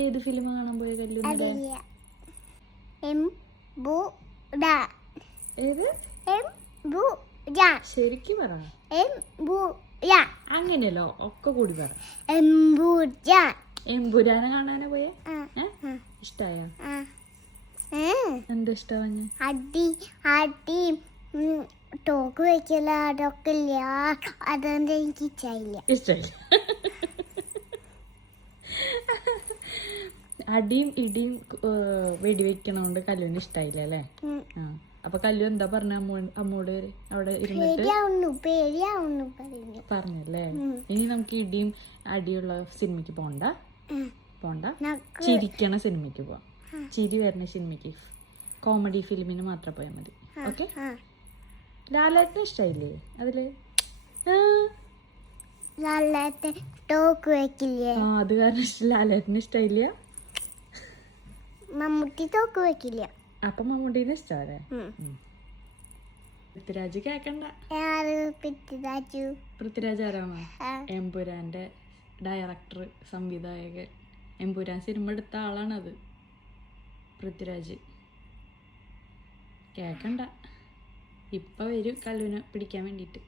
ഏത് ഫിലിം കാണാൻ പോയ കല്ലൂടെ? ഏത്? ശരിക്കും പറ. അങ്ങനെയല്ലോ, ഒക്കെ കൂടി പറ. എമ്പുരാനെ കാണാനാ പോയെ? ഇഷ്ടായോ? എന്താ ഇഷ്ടമാഞ്ഞ? ടോക്ക് വെക്കല അതൊക്കെ ഇല്ല, അതൊന്നും എനിക്ക് ഇഷ്ടമില്ല. അടിയും ഇടിയും വെടിവെക്കണോണ്ട് കല്ലുവിന് ഇഷ്ടായില്ല അല്ലേ? അപ്പൊ കല്ലു എന്താ പറഞ്ഞ അമ്മോട് അവിടെ ഇരുന്നിട്ട്? പറഞ്ഞല്ലേ, ഇനി നമുക്ക് ഇടിയും അടിയുള്ള സിനിമയ്ക്ക് പോണ്ട, ചിരിക്കണ സിനിമയ്ക്ക് പോവാം. ചിരി വരുന്ന സിനിമയ്ക്ക്, കോമഡി ഫിലിമിന് മാത്രം പോയാൽ മതി. ഓക്കെ? ലാലേട്ടന് ഇഷ്ടായില്ലേ അതില്? അത് കാരണം ലാലേട്ടന് ഇഷ്ടായില്ല. മമ്മൂട്ടി തോക്ക് വെക്കില്ല. അപ്പൊ മമ്മൂട്ടീനെ ഇഷ്ടമല്ലേ? പൃഥ്വിരാജ് കേക്കണ്ട. പൃഥ്വിരാജ് ആരാമ? എമ്പുരാന്റെ ഡയറക്ടർ, സംവിധായകൻ. എമ്പുരാൻ സിനിമ എടുത്ത ആളാണത്, പൃഥ്വിരാജ്. കേക്കണ്ട. ഇപ്പൊ വരും കല്ലുവിനെ പിടിക്കാൻ വേണ്ടിട്ട്.